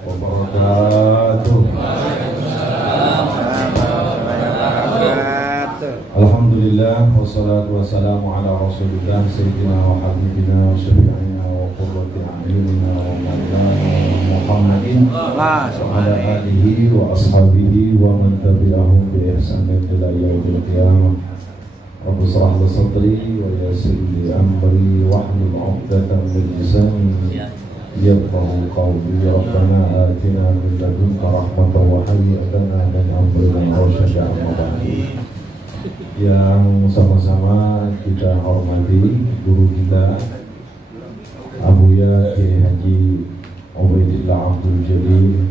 wabarakatuh. Alhamdulillah wassalatu wassalamu ala Rasulillah sayyidina wa habibina wa syafi'ina wa qurrati a'yunina wa maulana Muhammadin wa ala alihi wa ashabihi wa man tabi'ahum bi ihsanin ila yaumil qiyamah. Rabbi shrah li sadri wa yassir li amri wahlul 'uqdatam min lisani yafqahu qawli. Rabbana atina min ladunka rahmatan wa hayyi lana min amrina rashada. Yang sama-sama kita hormati guru kita Abuya Kiai Haji Ubaidillah Abdul Jalil,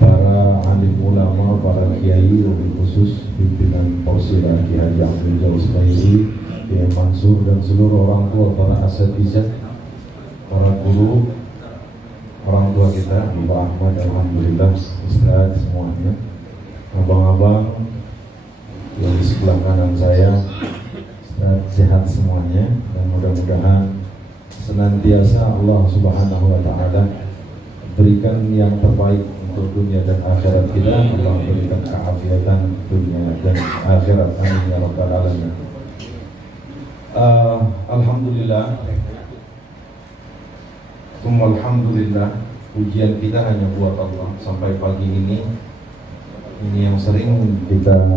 para alim ulama, para kiai, wabil khusus pimpinan Porsila Kiai Haji Abdul Jalil Ismaili, Kiai Mansur, dan seluruh orang tua, para asatizah, para guru, orang tua kita, Mbak Ahmad, alhamdulillah, Ustaz semuanya, abang-abang yang di sebelah kanan saya, sehat semuanya, dan mudah-mudahan senantiasa Allah Subhanahu wa Ta'ala berikan yang terbaik untuk dunia dan akhirat kita. Allah berikan keafiatan dunia dan akhirat, amin ya rabbal alamin. Alhamdulillah, alhamdulillah, pujian kita hanya buat Allah sampai pagi ini yang sering kita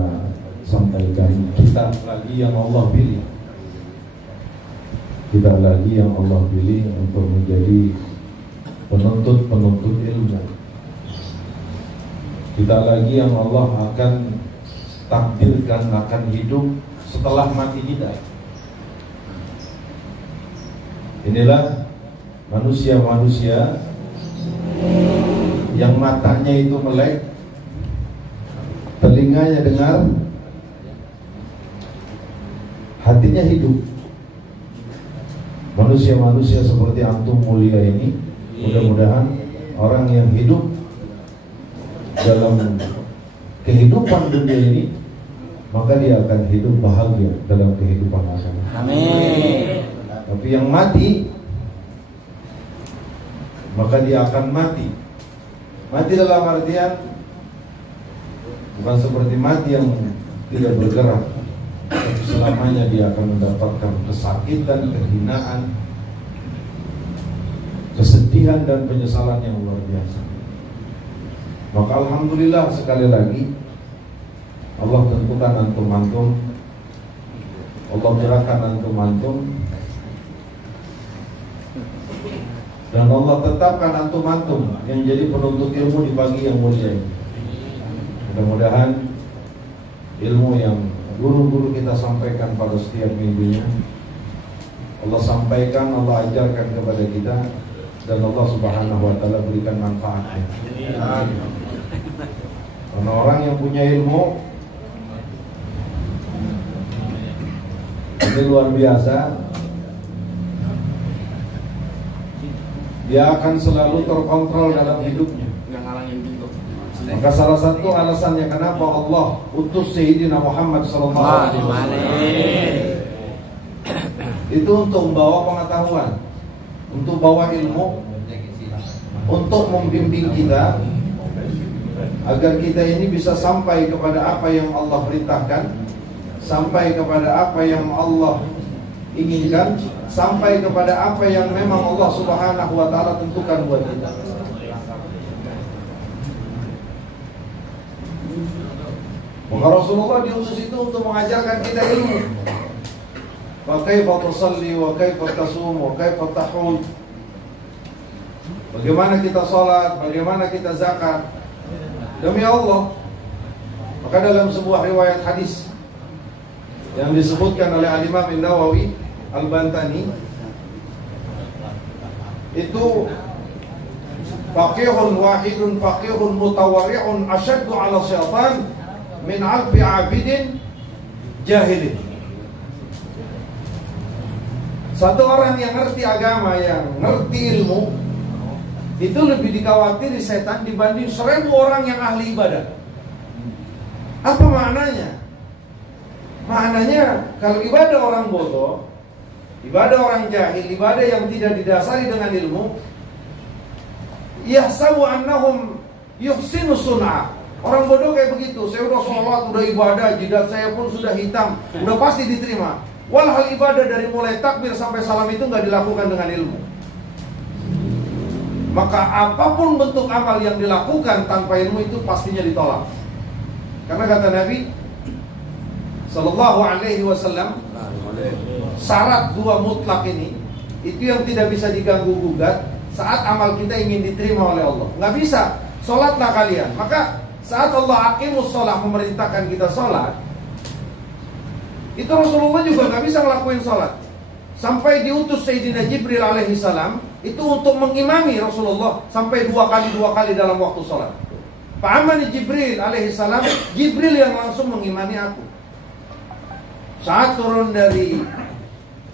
sampaikan. Kita lagi yang Allah pilih, kita lagi yang Allah pilih untuk menjadi penuntut ilmu. Kita lagi yang Allah akan takdirkan akan hidup setelah mati kita. Inilah manusia-manusia yang matanya itu melek, telinganya dengar, hatinya hidup. Manusia-manusia seperti antum mulia ini, mudah-mudahan orang yang hidup dalam kehidupan dunia ini, maka dia akan hidup bahagia dalam kehidupan akhirat. Amin. Tapi yang mati, maka dia akan mati. Mati dalam artian bukan seperti mati yang tidak bergerak, tapi selamanya dia akan mendapatkan kesakitan, kehinaan, kesedihan dan penyesalan yang luar biasa. Maka alhamdulillah sekali lagi Allah tentukan antum-antum, Allah gerakan antum-antum, dan Allah tetapkan antum-antum yang jadi penuntut ilmu di pagi yang mulia ini. Mudah-mudahan ilmu yang guru-guru kita sampaikan pada setiap minggunya Allah sampaikan, Allah ajarkan kepada kita, dan Allah Subhanahu wa Ta'ala berikan manfaatnya. Karena orang yang punya ilmu ini luar biasa, dia akan selalu terkontrol dalam hidupnya. Maka salah satu alasannya kenapa Allah utus Sayyidina Muhammad sallallahu alaihi wasallam itu untuk membawa pengetahuan, untuk bawa ilmu, untuk membimbing kita agar kita ini bisa sampai kepada apa yang Allah perintahkan, sampai kepada apa yang Allah inginkan, sampai kepada apa yang memang Allah Subhanahu wa Ta'ala tentukan buat kita. Maka Rasulullah diutus itu untuk mengajarkan kita ilmu. Wa kaifa tusalli wa kaifa tasum wa kaifa tahud. Bagaimana kita salat, bagaimana kita zakat. Demi Allah. Maka dalam sebuah riwayat hadis yang disebutkan oleh Al-Imam Nawawi Al-Bantani, itu faqihun wahidun faqihun mutawarri'un asyaddu 'ala syaitan min 'alfi 'abidin jahilin. Satu orang yang ngerti agama, yang ngerti ilmu, itu lebih dikhawatiri setan dibanding 1000 orang yang ahli ibadah. Apa maknanya? Maknanya kalau ibadah orang bodoh, ibadah orang jahil, ibadah yang tidak didasari dengan ilmu, yahsabu annahum yuhsinu sun'a. Orang bodoh kayak begitu. Saya udah sholat, udah ibadah, jidat saya pun sudah hitam, udah pasti diterima. Walhal ibadah dari mulai takbir sampai salam itu nggak dilakukan dengan ilmu. Maka apapun bentuk amal yang dilakukan tanpa ilmu itu pastinya ditolak. Karena kata Nabi Sallallahu Alaihi Wasallam, syarat dua mutlak ini itu yang tidak bisa diganggu gugat saat amal kita ingin diterima oleh Allah. Nggak bisa. Sholatlah kalian. Maka saat Allah aqimus sholat, memerintahkan kita sholat, itu Rasulullah juga nggak bisa ngelakuin sholat. Sampai diutus Sayyidina Jibril alaihi salam itu untuk mengimami Rasulullah sampai dua kali dalam waktu sholat. Fa'amani Jibril alaihi salam, Jibril yang langsung mengimani aku. Saat turun dari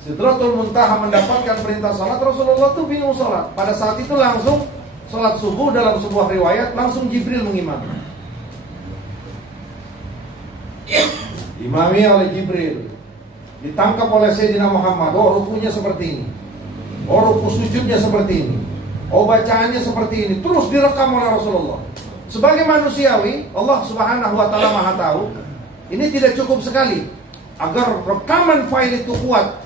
Sidratul Muntaha mendapatkan perintah salat, Rasulullah tuh bingung salat. Pada saat itu langsung salat subuh, dalam sebuah riwayat langsung Jibril mengimami. Imami oleh Jibril, ditangkap oleh Sayyidina Muhammad. Oh, rukunya seperti ini, oh ruku sujudnya seperti ini, oh bacaannya seperti ini. Terus direkam oleh Rasulullah. Sebagai manusiawi, Allah Subhanahu wa Ta'ala Maha tahu, ini tidak cukup sekali. Agar rekaman file itu kuat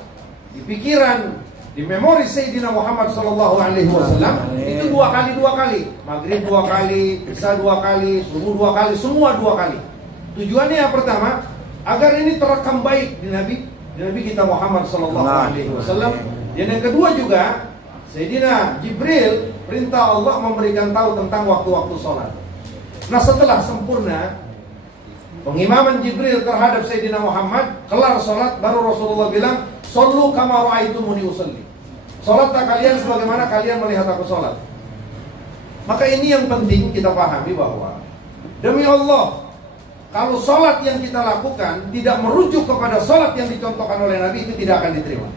di pikiran, di memori Sayyidina Muhammad Sallallahu Alaihi Wasallam, itu dua kali, maghrib dua kali, isya dua kali, subuh dua kali, semua dua kali. Tujuannya yang pertama, agar ini terekam baik di Nabi kita Muhammad Sallallahu Alaihi Wasallam. Dan yang kedua juga, Sayyidina Jibril perintah Allah memberikan tahu tentang waktu-waktu sholat. Nah, setelah sempurna pengimaman Jibril terhadap Sayyidina Muhammad, kelar sholat, baru Rasulullah bilang, "Shollu kama ra'aitumuni usolli." Sholatlah kalian sebagaimana kalian melihat aku sholat. Maka ini yang penting kita pahami bahwa demi Allah, kalau sholat yang kita lakukan tidak merujuk kepada sholat yang dicontohkan oleh Nabi, itu tidak akan diterima.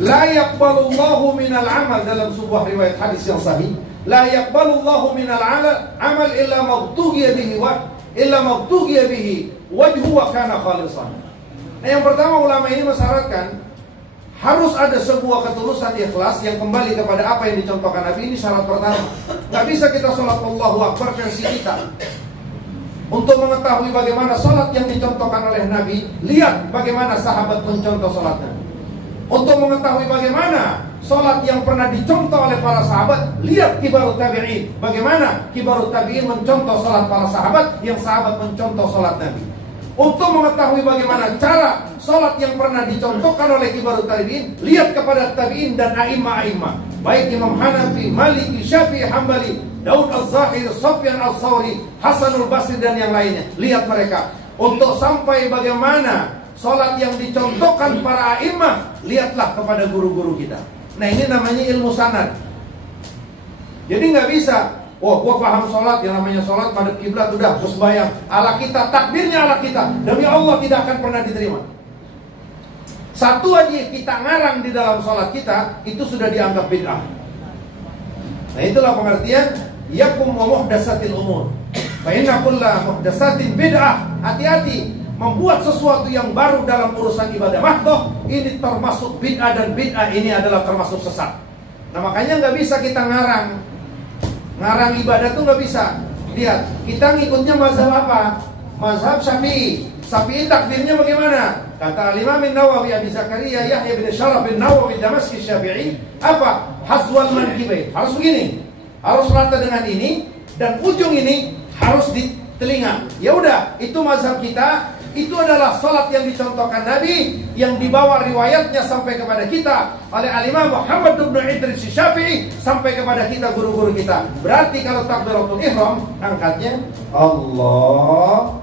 La yaqbalullahu minal amal, dalam sebuah riwayat hadis yang sahih, la yaqbalullahu minal amal illa mabtughiya bihi wajhu wa kana khalisan. Nah, yang pertama ulama ini mensyaratkan harus ada sebuah ketulusan ikhlas yang kembali kepada apa yang dicontohkan Nabi. Ini syarat pertama. Gak bisa kita sholat Allahu Akbar versi kita. Untuk mengetahui bagaimana sholat yang dicontohkan oleh Nabi, lihat bagaimana sahabat mencontoh sholatnya. Untuk mengetahui bagaimana sholat yang pernah dicontoh oleh para sahabat, lihat kibarut tabi'in. Bagaimana kibarut tabi'in mencontoh sholat para sahabat, yang sahabat mencontoh sholat Nabi. Untuk mengetahui bagaimana cara sholat yang pernah dicontohkan oleh kibarut tabi'in, lihat kepada tabi'in dan a'imah-a'imah, baik Imam Hanafi, Maliki, Syafi'i, Hambali, Daud Az-Zahir, Sufyan Al-Thawri, Hasanul Basri dan yang lainnya. Lihat mereka. Untuk sampai bagaimana sholat yang dicontohkan para a'imah, lihatlah kepada guru-guru kita. Nah, ini namanya ilmu sanad. Jadi nggak bisa, oh gua paham sholat, yang namanya sholat pada kiblat udah gua sembahyang ala kita, takbirnya ala kita, demi Allah tidak akan pernah diterima. Satu aja kita ngarang di dalam sholat kita, itu sudah dianggap bid'ah. Nah, itulah pengertian yakum wa muhdatsatil umur. Fa inna kulla muhdatsatin bid'ah. Hati-hati, membuat sesuatu yang baru dalam urusan ibadah mahdoh ini termasuk bid'ah, dan bid'ah ini adalah termasuk sesat. Nah, makanya nggak bisa kita ngarang ibadah tuh nggak bisa. Lihat, kita ngikutnya mazhab apa? Mazhab Syafi'i. Syafi'i takbirnya bagaimana? Kata Imam Nawawi, Abi Zakaria Yahya bin Syaraf bin Nawawi Damaski Syafi'i, apa? Hazwal mankibain. Harus begini, harus rata dengan ini, dan ujung ini harus di telinga. Ya udah, itu mazhab kita. Itu adalah salat yang dicontohkan Nabi, yang dibawa riwayatnya sampai kepada kita oleh Al-Imam Muhammad bin Idris Syafi'i, sampai kepada kita guru-guru kita. Berarti kalau takbiratul ihram, angkatnya Allahu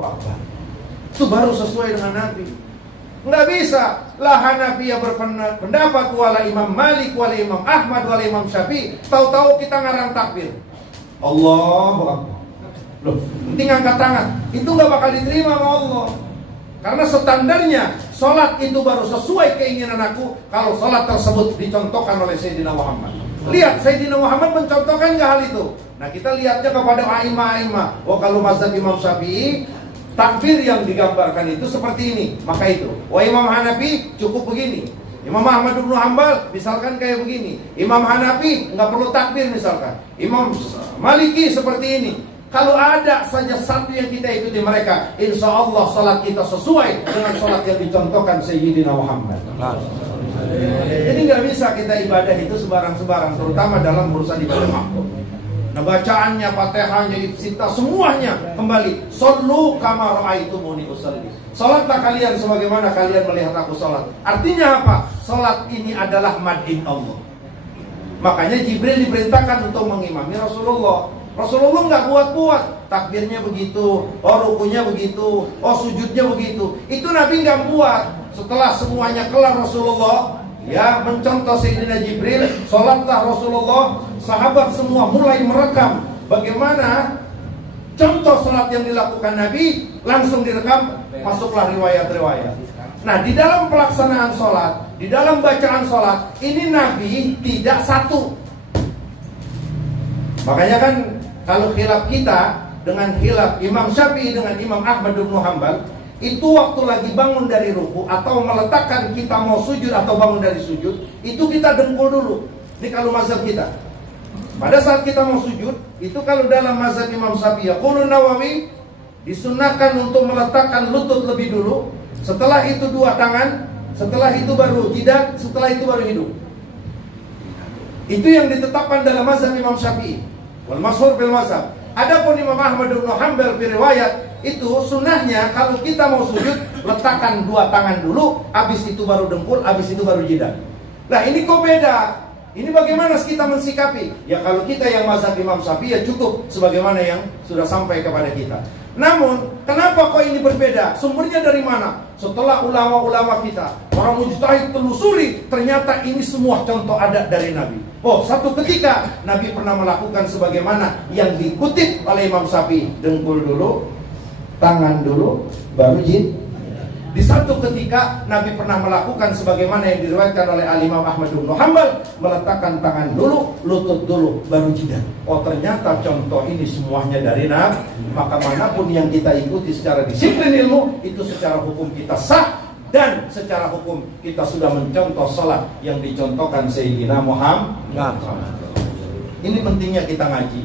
Akbar. Itu baru sesuai dengan Nabi. Nggak bisa lah Hanafi yang berpendapat, wala Imam Malik, wala Imam Ahmad, wala Imam Syafi'i, tahu-tahu kita ngarang takbir Allahu Akbar. Loh, penting angkat tangan, itu nggak bakal diterima sama Allah. Karena standarnya sholat itu baru sesuai keinginan aku kalau sholat tersebut dicontohkan oleh Sayyidina Muhammad. Lihat, Sayyidina Muhammad mencontohkan nggak hal itu? Nah, kita lihatnya kepada a'imah-a'imah. Oh, kalau mazhab Imam Syafi'i, takbir yang digambarkan itu seperti ini, maka itu. Wah, Imam Hanafi cukup begini. Imam Ahmad bin Hanbal misalkan kayak begini, Imam Hanafi nggak perlu takbir misalkan, Imam Maliki seperti ini. Kalau ada saja satu yang kita ikuti mereka, insya Allah salat kita sesuai dengan salat yang dicontohkan Sayyidina Muhammad. Jadi nggak bisa kita ibadah itu sebarang-sebarang, terutama dalam urusan ibadah makhluk. Nah, bacaannya, Fatihahnya, Iftitah, semuanya kembali. Sallu kama ra'aitumuni usalli. Salatlah kalian sebagaimana kalian melihat aku salat. Artinya apa? Salat ini adalah madin Allah. Makanya Jibril diperintahkan untuk mengimami Rasulullah. Rasulullah nggak buat-buat, takbirnya begitu, oh rukunya begitu, oh sujudnya begitu. Itu Nabi nggak buat. Setelah semuanya kelar Rasulullah, ya mencontoh Sayyidina Jibril, sholatlah Rasulullah, sahabat semua mulai merekam bagaimana contoh sholat yang dilakukan Nabi, langsung direkam, masuklah riwayat-riwayat. Nah, di dalam pelaksanaan sholat, di dalam bacaan sholat, ini Nabi tidak satu. Makanya kan kalau khilaf kita dengan khilaf Imam Syafi'i dengan Imam Ahmad bin Hanbal, itu waktu lagi bangun dari ruku atau meletakkan kita mau sujud atau bangun dari sujud, itu kita dengkul dulu. Ini kalau mazhab kita. Pada saat kita mau sujud, itu kalau dalam mazhab Imam Syafi'i, Qulun Nawawi, disunahkan untuk meletakkan lutut lebih dulu. Setelah itu dua tangan, setelah itu baru jidat, setelah itu baru hidung. Itu yang ditetapkan dalam mazhab Imam Syafi'i. Wal masyhur bil mazhab. Adapun Imam Ahmad bin Hanbal riwayat itu sunnahnya kalau kita mau sujud letakkan dua tangan dulu, habis itu baru dengkul, habis itu baru jidat. Nah ini kok beda? Ini bagaimana kita mensikapi? Ya kalau kita yang mazhab Imam Syafi'i ya cukup sebagaimana yang sudah sampai kepada kita. Namun kenapa kok ini berbeda? Sumbernya dari mana? Setelah ulama-ulama kita, para mujtahid telusuri, ternyata ini semua contoh ada dari Nabi. Oh, satu ketika Nabi pernah melakukan sebagaimana yang dikutip oleh Imam Syafi'i, dengkul dulu, tangan dulu, baru jid. Di satu ketika Nabi pernah melakukan sebagaimana yang diriwayatkan oleh Imam Ahmad bin Hanbal, meletakkan tangan dulu, lutut dulu, baru jidat. Oh ternyata contoh ini semuanya dari Nabi. Maka manapun yang kita ikuti secara disiplin ilmu, itu secara hukum kita sah. Dan secara hukum kita sudah mencontoh salat yang dicontohkan Sayyidina Muhammad. Ini pentingnya kita ngaji.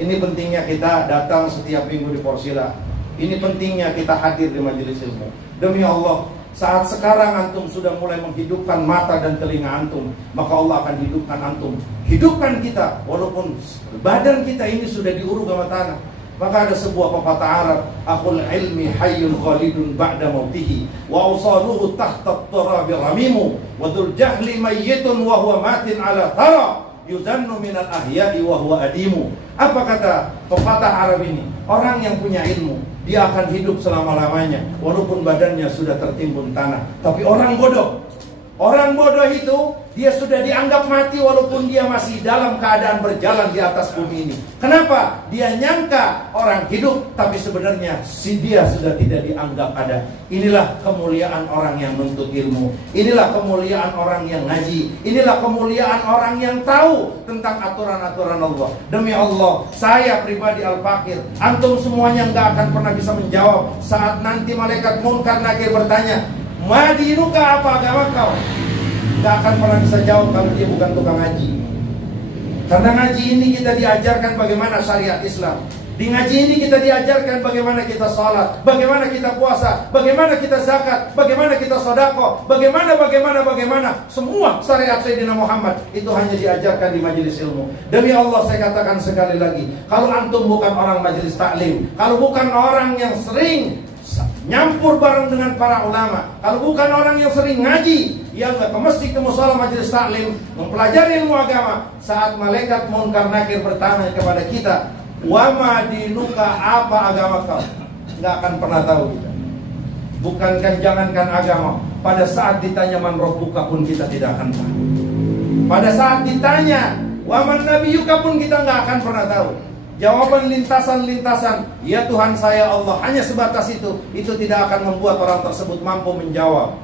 Ini pentingnya kita datang setiap minggu di Porsila. Ini pentingnya kita hadir di majelis ilmu. Demi Allah, saat sekarang antum sudah mulai menghidupkan mata dan telinga antum, maka Allah akan hidupkan antum. Hidupkan kita, walaupun badan kita ini sudah diuruk sama tanah. Maka ada sebuah pepatah Arab, akhul ilmi hayyun khalidun ba'da mautihi, wa awsaluhu tahta at-turabi ramimu, wa dhul jahli mayyitun wa huwa matin ala tara, yuzannu minal ahya'i wa huwa adimu. Apa kata pepatah Arab ini? Orang yang punya ilmu, dia akan hidup selama-lamanya walaupun badannya sudah tertimbun tanah. Tapi orang bodoh itu dia sudah dianggap mati walaupun dia masih dalam keadaan berjalan di atas bumi ini. Kenapa? Dia nyangka orang hidup, tapi sebenarnya dia sudah tidak dianggap ada. Inilah kemuliaan orang yang menuntut ilmu. Inilah kemuliaan orang yang ngaji. Inilah kemuliaan orang yang tahu tentang aturan-aturan Allah. Demi Allah, saya pribadi Al-Fakir, antum semuanya nggak akan pernah bisa menjawab saat nanti malaikat Munkar Nakir bertanya, "Madinuka, apa agama kau?" Gak akan pernah bisa jawab kalau dia bukan tukang ngaji. Karena ngaji ini kita diajarkan bagaimana syariat Islam. Di ngaji ini kita diajarkan bagaimana kita sholat, bagaimana kita puasa, bagaimana kita zakat, bagaimana kita sedekah, bagaimana. Semua syariat Sayyidina Muhammad itu hanya diajarkan di majelis ilmu. Demi Allah saya katakan sekali lagi, kalau antum bukan orang majelis taklim, kalau bukan orang yang sering nyampur bareng dengan para ulama, kalau bukan orang yang sering ngaji, yang ke masjid, ke musala, majelis taklim, mempelajari ilmu agama, saat malaikat Munkar Nakir bertanya kepada kita, wa ma dinuka, apa agama kau? Nggak akan pernah tahu kita. Bukankan jangankan agama, pada saat ditanya man rabbuka pun kita tidak akan tahu. Pada saat ditanya wa man nabiyuka pun kita nggak akan pernah tahu. Jawaban lintasan-lintasan, ya Tuhan saya Allah, hanya sebatas itu tidak akan membuat orang tersebut mampu menjawab.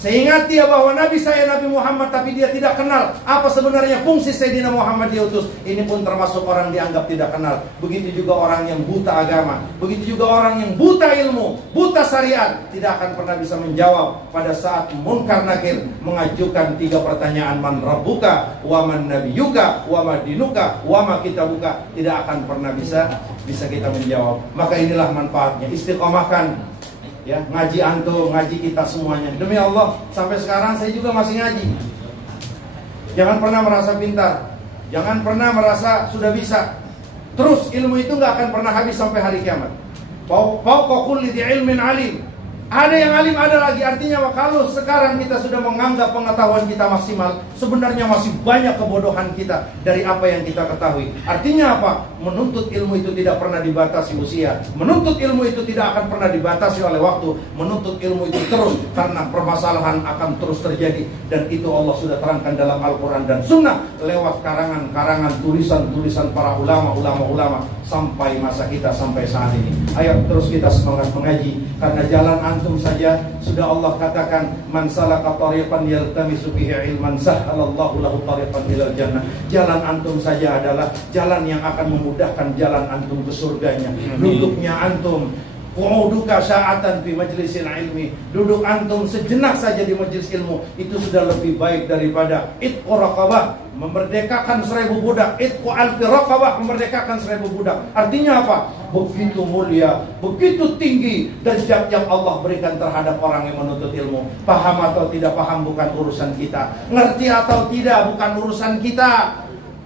Saya ingat dia bahwa Nabi saya Nabi Muhammad, tapi dia tidak kenal apa sebenarnya fungsi Sayyidina Muhammad diutus. Ini pun termasuk orang dianggap tidak kenal. Begitu juga orang yang buta agama, begitu juga orang yang buta ilmu, buta syariat, tidak akan pernah bisa menjawab pada saat Munkar Nakir mengajukan 3 pertanyaan, man rabbuka, wa man nabiyuka, wa ma dinuka, wa ma kitabuka. Tidak akan pernah bisa kita menjawab. Maka inilah manfaatnya, istiqomahkan ya, ngaji antum, ngaji kita semuanya. Demi Allah, sampai sekarang saya juga masih ngaji. Jangan pernah merasa pintar, jangan pernah merasa sudah bisa. Terus ilmu itu nggak akan pernah habis sampai hari kiamat. Fauqa kulli dzi ilmin alim. Ada yang alim, ada lagi. Artinya kalau sekarang kita sudah menganggap pengetahuan kita maksimal, sebenarnya masih banyak kebodohan kita dari apa yang kita ketahui. Artinya apa? Menuntut ilmu itu tidak pernah dibatasi usia. Menuntut ilmu itu tidak akan pernah dibatasi oleh waktu. Menuntut ilmu itu terus, karena permasalahan akan terus terjadi. Dan itu Allah sudah terangkan dalam Al-Quran dan Sunnah lewat karangan-karangan, tulisan-tulisan para ulama sampai masa kita, sampai saat ini. Ayo terus kita semangat mengaji, karena jalan antum saja sudah Allah katakan, man salaka tariqan yaltamisu bihi ilman sahhalallahu lahu tariqan ilal jannah. Jalan antum saja adalah jalan yang akan memudahkan jalan antum ke surganya. Duduknya antum, qu'uduka sa'atan fi majlisil ilmi, duduk antum sejenak saja di majelis ilmu, itu sudah lebih baik daripada itqu raqabah, memerdekakan 1000 budak. Itqu alfi raqabah, memerdekakan 1000 budak. Artinya apa? Begitu mulia, begitu tinggi derajat yang Allah berikan terhadap orang yang menuntut ilmu. Paham atau tidak paham bukan urusan kita, ngerti atau tidak bukan urusan kita,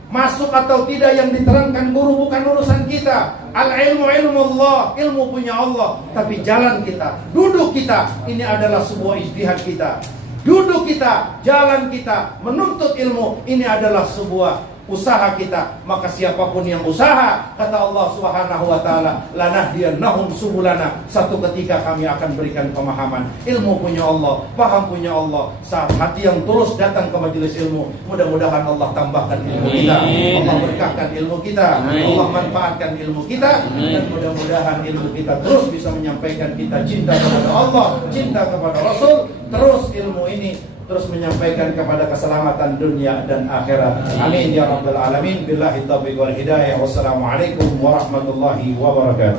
masuk atau tidak yang diterangkan guru bukan urusan kita. Al-ilmu ilmu Allah, ilmu punya Allah. Tapi jalan kita, duduk kita, ini adalah sebuah ijtihad kita. Duduk kita, jalan kita, menuntut ilmu, ini adalah sebuah usaha kita. Maka siapapun yang usaha, kata Allah Subhanahu wa taala, lanahdiyannahum subulana, satu ketika kami akan berikan pemahaman. Ilmu punya Allah, paham punya Allah. Saat hati yang terus datang ke majelis ilmu, mudah-mudahan Allah tambahkan ilmu kita, Allah berkahkan ilmu kita, Allah manfaatkan ilmu kita, dan mudah-mudahan ilmu kita terus bisa menyampaikan kita cinta kepada Allah, cinta kepada Rasul. Terus ilmu ini terus menyampaikan kepada keselamatan dunia dan akhirat. Amin ya rabbal alamin. Billahi taufiq wal hidayah. Wassalamualaikum warahmatullahi wabarakatuh.